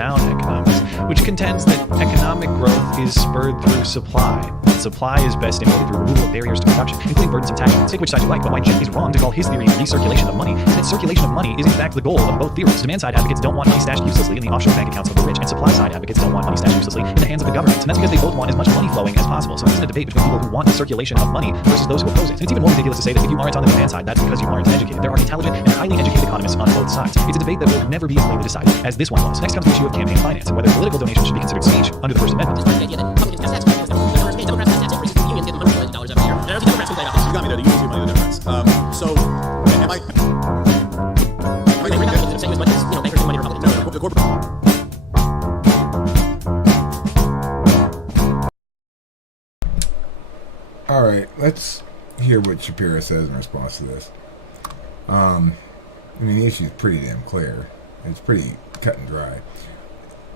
trickle-down economics, which contends that economic growth is spurred through supply. Supply is best stimulated through removal of barriers to production, including burdensome taxes. Take which side you like, but why Cenk is wrong to call his theory recirculation of money is that circulation of money is in fact the goal of both theories. Demand-side advocates don't want money stashed uselessly in the offshore bank accounts of the rich, and supply-side advocates don't want money stashed uselessly in the hands of the government. And that's because they both want as much money flowing as possible. So it isn't a debate between people who want the circulation of money versus those who oppose it. And it's even more ridiculous to say that if you aren't on the demand side, that's because you aren't educated. There are intelligent and highly educated economists on both sides. It's a debate that will never be clearly decided, as this one was. Next comes the issue of campaign finance and whether political donations should be considered speech under the First Amendment. The idea that Republicans pass tax cuts because the donors pay Democrats pass tax increases because the unions give them $100 million every year. And I don't think Democrats complain about this. You got me there. The unions give money to the Democrats. So, am I? They bring up the same as much as bankers give money to Republicans. No, the corporate. All right, let's hear what Shapiro says in response to this. I mean, the issue is pretty damn clear. It's pretty cut and dry.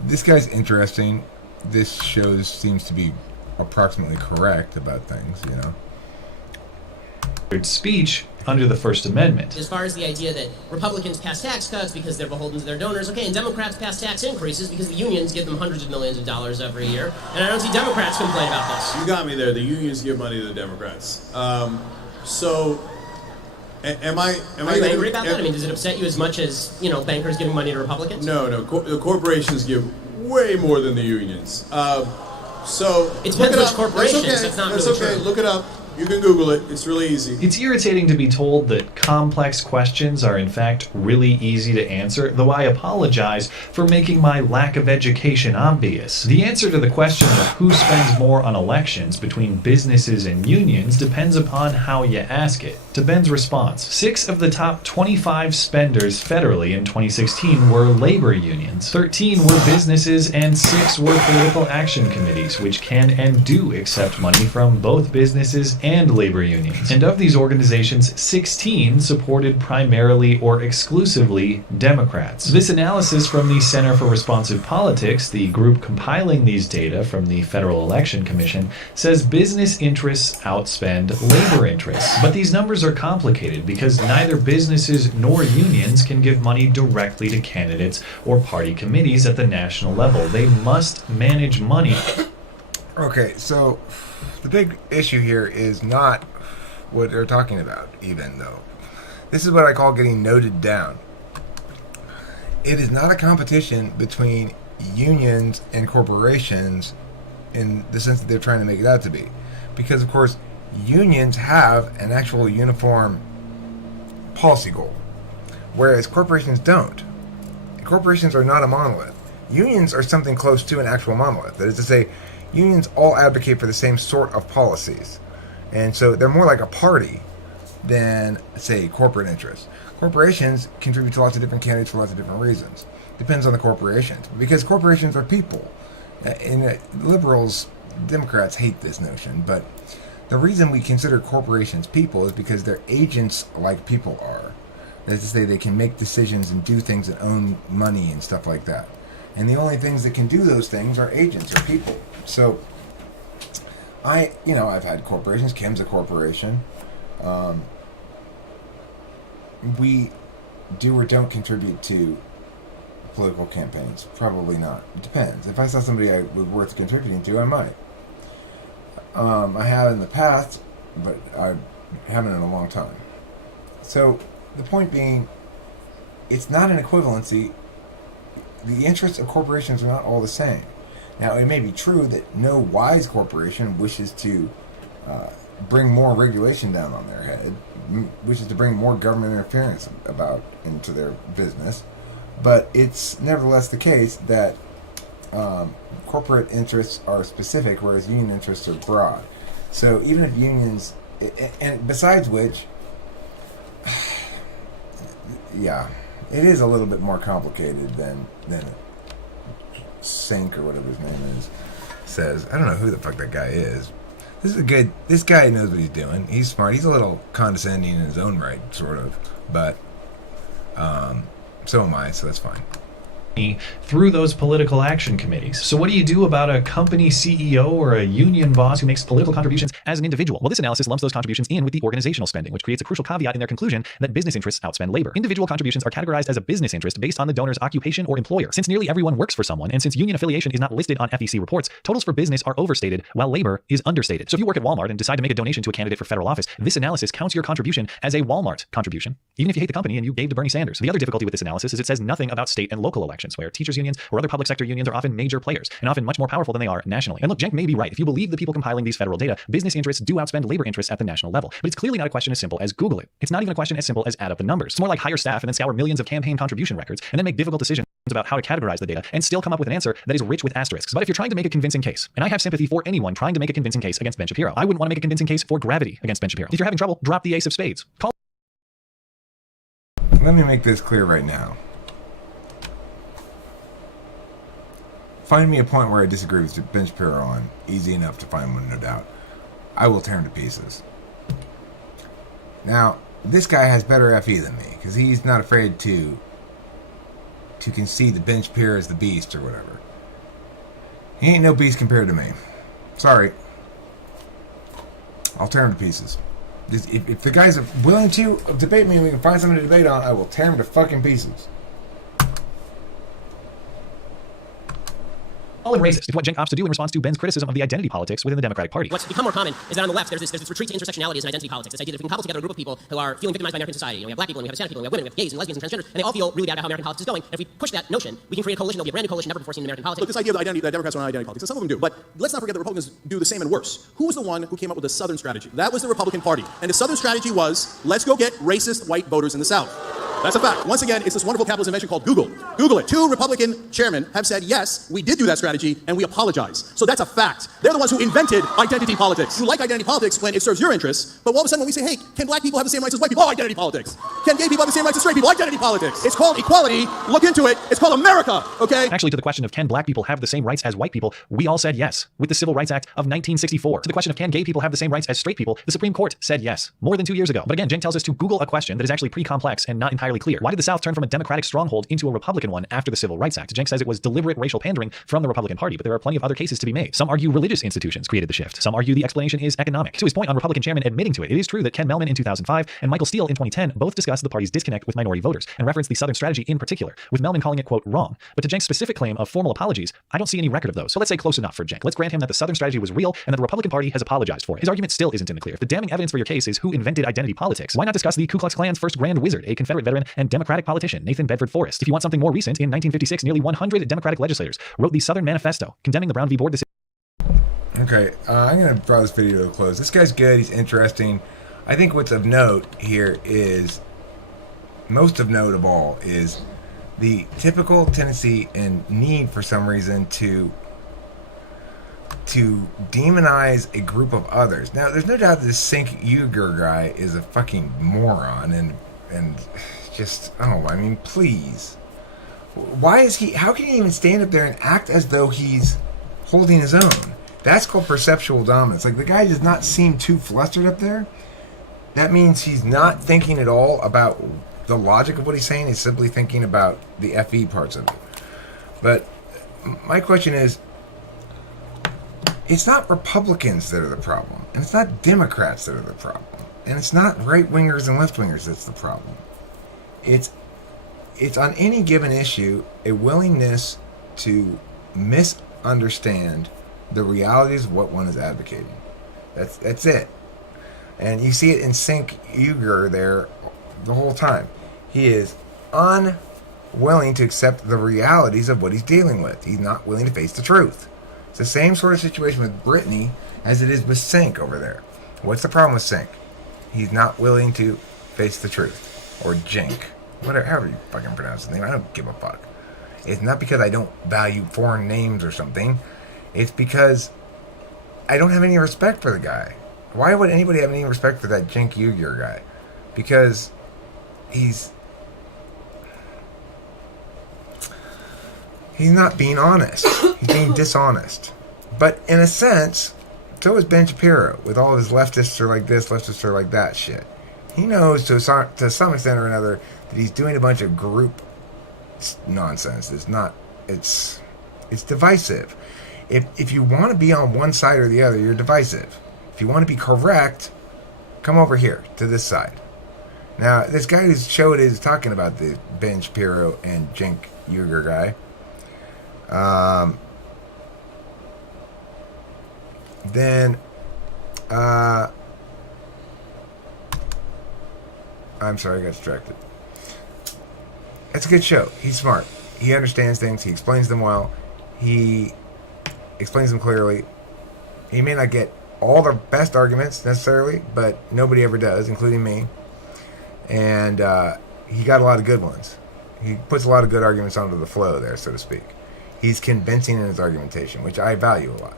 This guy's interesting. This seems to be approximately correct about things, you know. Speech under the First Amendment. As far as the idea that Republicans pass tax cuts because they're beholden to their donors, okay, and Democrats pass tax increases because the unions give them hundreds of millions of dollars every year, and I don't see Democrats complain about this. You got me there. The unions give money to the Democrats. So, am I? Are you angry about that? I mean, does it upset you as much as bankers giving money to Republicans? No. The corporations give way more than the unions. So it depends which corporations. That's okay. That's not That's really okay. true. Look it up. You can Google it. It's really easy. It's irritating to be told that complex questions are in fact really easy to answer, though I apologize for making my lack of education obvious. The answer to the question of who spends more on elections between businesses and unions depends upon how you ask it. To Ben's response, 6 of the top 25 spenders federally in 2016 were labor unions, 13 were businesses, and 6 were political action committees, which can and do accept money from both businesses and labor unions. And of these organizations, 16 supported primarily or exclusively Democrats. This analysis from the Center for Responsive Politics, the group compiling these data from the Federal Election Commission, says business interests outspend labor interests. But these numbers are complicated because neither businesses nor unions can give money directly to candidates or party committees at the national level. They must manage money. Okay, so the big issue here is not what they're talking about, even though. This is what I call getting noted down. It is not a competition between unions and corporations in the sense that they're trying to make it out to be. Because, of course, unions have an actual uniform policy goal, whereas corporations don't. Corporations are not a monolith. Unions are something close to an actual monolith. That is to say, unions all advocate for the same sort of policies. And so they're more like a party than, say, corporate interests. Corporations contribute to lots of different candidates for lots of different reasons. Depends on the corporations. Because corporations are people. And liberals, Democrats hate this notion, but the reason we consider corporations people is because they're agents like people are. That is to say, they can make decisions and do things and own money and stuff like that. And the only things that can do those things are agents or people. So, I've had corporations. Kim's a corporation. We do or don't contribute to political campaigns. Probably not. It depends. If I saw somebody I was worth contributing to, I might. I have in the past, but I haven't in a long time. So, the point being, it's not an equivalency. The interests of corporations are not all the same. Now, it may be true that no wise corporation wishes to bring more regulation down on their head, wishes to bring more government interference into their business, but it's nevertheless the case that corporate interests are specific, whereas union interests are broad. So even if unions, and besides which, yeah, it is a little bit more complicated than Cenk or whatever his name is says. I don't know who the fuck that guy is. This guy knows what he's doing. He's smart. He's a little condescending in his own right, sort of, but so am I, so that's fine. through those political action committees. So what do you do about a company CEO or a union boss who makes political contributions as an individual? Well, this analysis lumps those contributions in with the organizational spending, which creates a crucial caveat in their conclusion that business interests outspend labor. Individual contributions are categorized as a business interest based on the donor's occupation or employer. Since nearly everyone works for someone, and since union affiliation is not listed on FEC reports, totals for business are overstated while labor is understated. So if you work at Walmart and decide to make a donation to a candidate for federal office, this analysis counts your contribution as a Walmart contribution, even if you hate the company and you gave to Bernie Sanders. The other difficulty with this analysis is it says nothing about state and local elections, where teachers unions or other public sector unions are often major players and often much more powerful than they are nationally. And look, Cenk may be right. If you believe the people compiling these federal data, business interests do outspend labor interests at the national level. But it's clearly not a question as simple as Google it. It's not even a question as simple as add up the numbers. It's more like hire staff and then scour millions of campaign contribution records and then make difficult decisions about how to categorize the data and still come up with an answer that is rich with asterisks. But if you're trying to make a convincing case, and I have sympathy for anyone trying to make a convincing case against Ben Shapiro, I wouldn't want to make a convincing case for gravity against Ben Shapiro. If you're having trouble, drop the ace of spades. Let me make this clear right now. Find me a point where I disagree with Ben Shapiro on, easy enough to find one, no doubt. I will tear him to pieces. Now, this guy has better FE than me, because he's not afraid to concede that Ben Shapiro is the beast or whatever. He ain't no beast compared to me. Sorry. I'll tear him to pieces. If the guy's willing to debate me and we can find something to debate on, I will tear him to fucking pieces. All in racist. It's what Cenk opts to do in response to Ben's criticism of the identity politics within the Democratic Party. What's become more common is that on the left, there's this retreat to intersectionality as an identity politics. This idea that if we can cobble together a group of people who are feeling victimized by American society, and we have black people, and we have Hispanic people, and we have women, we have gays, and lesbians, and transgenders, and they all feel really bad about how American politics is going. And if we push that notion, we can create a coalition. There'll be a brand new coalition never before seen in American politics. Look, this idea of identity, that Democrats want identity politics, and some of them do. But let's not forget that Republicans do the same and worse. Who was the one who came up with the Southern strategy? That was the Republican Party. And the Southern strategy was, let's go get racist white voters in the South. That's a fact. Once again, it's this wonderful capitalist invention called Google. Google it. 2 Republican chairmen have said, yes, we did do that strategy, and we apologize. So that's a fact. They're the ones who invented identity politics. You like identity politics when it serves your interests, but all of a sudden when we say, hey, can black people have the same rights as white people? Oh, identity politics. Can gay people have the same rights as straight people? Identity politics. It's called equality. Look into it. It's called America, okay? Actually, to the question of can black people have the same rights as white people, we all said yes, with the Civil Rights Act of 1964. To the question of can gay people have the same rights as straight people, the Supreme Court said yes, more than 2 years ago. But again, Cenk tells us to Google a question that is actually pretty complex and not entirely clear. Why did the South turn from a Democratic stronghold into a Republican one after the Civil Rights Act? Cenk says it was deliberate racial pandering from the Republican Party, but there are plenty of other cases to be made. Some argue religious institutions created the shift. Some argue the explanation is economic. To his point on Republican chairman admitting to it, it is true that Ken Mehlman in 2005 and Michael Steele in 2010 both discussed the party's disconnect with minority voters and referenced the Southern strategy in particular, with Mehlman calling it, quote, wrong. But to Cenk's specific claim of formal apologies, I don't see any record of those. So let's say close enough for Cenk. Let's grant him that the Southern strategy was real and that the Republican Party has apologized for it. His argument still isn't in the clear. If the damning evidence for your case is who invented identity politics, why not discuss the Ku Klux Klan's first Grand Wizard, a Confederate veteran and Democratic politician, Nathan Bedford Forrest? If you want something more recent, in 1956, nearly 100 Democratic legislators wrote the Southern Manifesto, condemning the Brown v. Board decision. Okay, I'm going to draw this video to a close. This guy's good. He's interesting. I think what's of note here is, most of note of all, is the typical tendency and need for some reason to demonize a group of others. Now, there's no doubt that this Cenk Uyghur guy is a fucking moron and just, oh, I mean, please. Why is he, how can he even stand up there and act as though he's holding his own? That's called perceptual dominance. Like, the guy does not seem too flustered up there. That means he's not thinking at all about the logic of what he's saying. He's simply thinking about the FE parts of it. But my question is, it's not Republicans that are the problem. And it's not Democrats that are the problem. And it's not right-wingers and left-wingers that's the problem. It's on any given issue, a willingness to misunderstand the realities of what one is advocating. That's it. And you see it in Cenk Uyghur there the whole time. He is unwilling to accept the realities of what he's dealing with. He's not willing to face the truth. It's the same sort of situation with Brittany as it is with Cenk over there. What's the problem with Cenk? He's not willing to face the truth. Or Cenk. Whatever, however you fucking pronounce his name. I don't give a fuck. It's not because I don't value foreign names or something. It's because I don't have any respect for the guy. Why would anybody have any respect for that Cenk Uyghur guy? Because he's not being honest. He's being dishonest. But in a sense, so is Ben Shapiro with all his leftists are like this, leftists are like that shit. He knows to some extent or another that he's doing a bunch of group nonsense. It's not. It's divisive. If you want to be on one side or the other, you're divisive. If you want to be correct, come over here to this side. Now, this guy whose show it is talking about the Ben Shapiro and Cenk guy. I'm sorry, I got distracted. It's a good show. He's smart. He understands things. He explains them well. He explains them clearly. He may not get all the best arguments necessarily, but nobody ever does, including me. And he got a lot of good ones. He puts a lot of good arguments onto the flow there, so to speak. He's convincing in his argumentation, which I value a lot.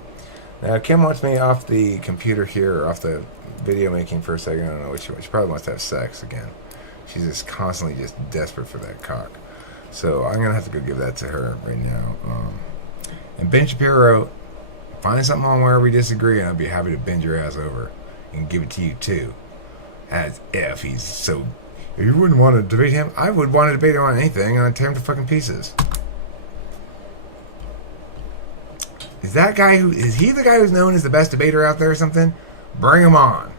Now, Kim wants me off the computer here, or off the video making for a second. I don't know what she wants. She probably wants to have sex again. She's just constantly just desperate for that cock. So I'm going to have to go give that to her right now. And Ben Shapiro, find something on where we disagree, and I'll be happy to bend your ass over and give it to you too. As if he's so... If you wouldn't want to debate him, I would want to debate him on anything, and I'd tear him to fucking pieces. Is he the guy who's known as the best debater out there or something? Bring him on.